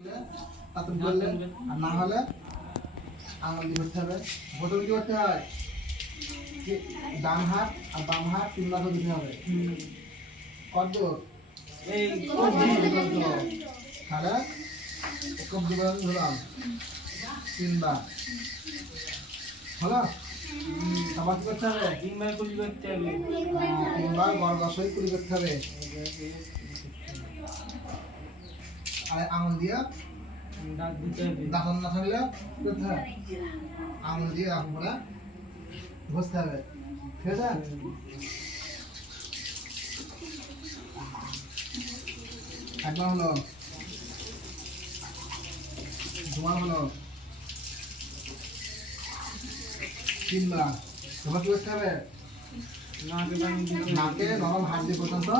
তাতে বললেন আর না হলে আঙুল দিয়ে ধরতে হবে। প্রথমে কি করতে হয়, ডান হাত আর বাম হাত তিনবার করে দিতে হবে। কত এই তাহলে কবজি বানানো ধরলাম তিনবার হলো। আবার কি করতে হবে, তিনবার কুলি করতে হবে, তিনবার গড়গড়াই কুলি করতে হবে। আর আঙুল দিয়ে দাঁতন না থাকলে করতে হবে, আঙুল দিয়ে এরকম করে ঘষতে হবে। ঠিক আছে, একবার হলো, দুবার হলো, তিনবার। এবার কি করতে হবে, নাকে নরম হাত দিয়ে পর্যন্ত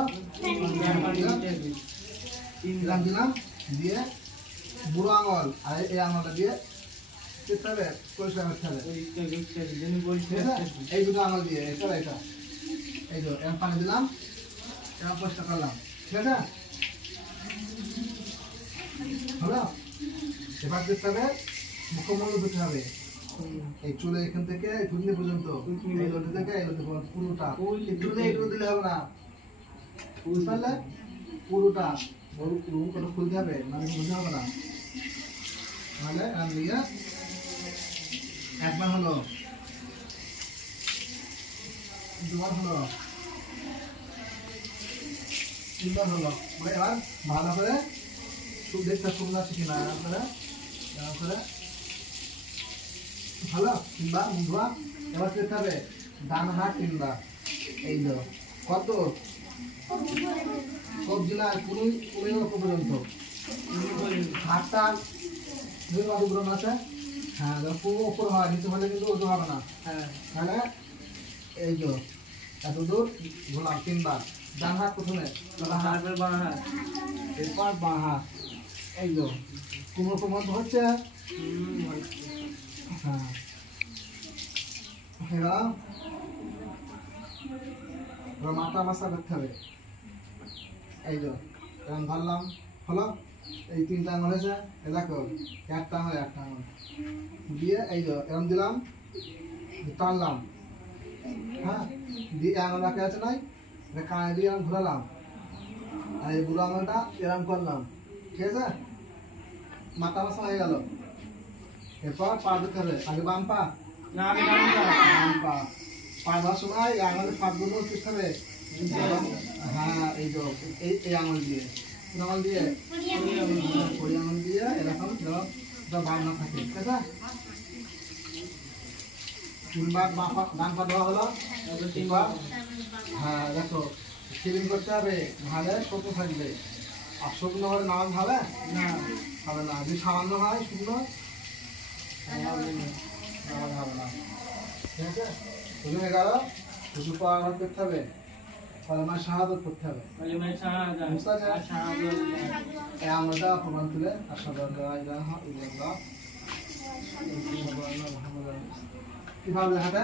দিলাম দিলাম দিয়ে বুড়ো আঙুল আর এই আঙুলটা দিয়ে করতে হবে, পরিষ্কার করতে হবে। এই দুটো আঙুল দিয়ে এটা এটা এই তো এরকম পানি দিলাম, এরকম পরিষ্কার করলাম। ঠিক আছে, হলো। এবার করতে হবে মুখমণ্ডল ধুতে হবে, এই চুলে এখান থেকে থুতনি পর্যন্ত, এই লতি থেকে এই লতি পর্যন্ত পুরোটা। চুলে এইটুকু দিলে হবে না, বুঝতে পারলে, পুরোটা মুখটা খুলতে হবে, মানে বুঝতে হবে না। তাহলে দিয়ে একবার হলো, দুবার হলো, তিনবার হলো। এবার ভালো করে দেখতে শুকনো আছে কিনা এরকম করে ভালো তিনবার মুখ ধোয়া। এবার করতে হবে ডান হাত তিনবার, এই তো কত কবজি না কুড়ি পর্যন্ত হাতটা দুটো আছে। হ্যাঁ, পুরো উপর হয়, নিচে হলে কিন্তু ওটা হবে না। হ্যাঁ, তাহলে এই তো এত দূর ঘোলাম তিনবার। ডান হাত প্রথমে, বাঁ হাত, এরপর বাঁ হাত, এই তো কোমর পর্যন্ত হচ্ছে। হ্যাঁ, এবার মাথা মাসা করতে হবে। এই তো এরকম ধরলাম, হলো। এই তিনটা আঙুল হয়েছে, এ দেখো একটা আঙুল একটা আঙুল দিয়ে এই তো এরকম দিলাম, টানলাম। হ্যাঁ, দিয়ে আঙুল রাখা আছে নাই, কানে দিয়ে এরকম ঘুরালাম, আর এই বুড়ো আঙুলটা এরকম করলাম। ঠিক আছে, মাথা মাসা হয়ে গেল। এরপর পা দিতে হবে, আগে বাম পা, বাম পা পা দেওয়ার সময় এই আঙুলের ফাঁকগুলো দিতে হবে। হ্যাঁ, এই তো এই আঙুল দিয়ে, আঙুল দিয়ে ওই আঙুল দিয়ে এরকম বাম না থাকে। ঠিক আছে, তিনবার ডান পা দেওয়া হলো, তিনবার। হ্যাঁ দেখো, ক্লিন করতে হবে, ভালো শুকনো থাকবে। আর শুকনো হলে নামাজ হবে না, হবে না। যদি সামান্য হয় শুকনো নামাজ হবে না। ঠিক আছে, তুমি 11 দুটো পা করতে হবে, কলমায় শাহাদাত করতে হবে। এই আমলটা প্রমাণ তুলে আশহাদু আল্লা ইলাহা ইল্লাল্লাহ কিভাবে লেখাটা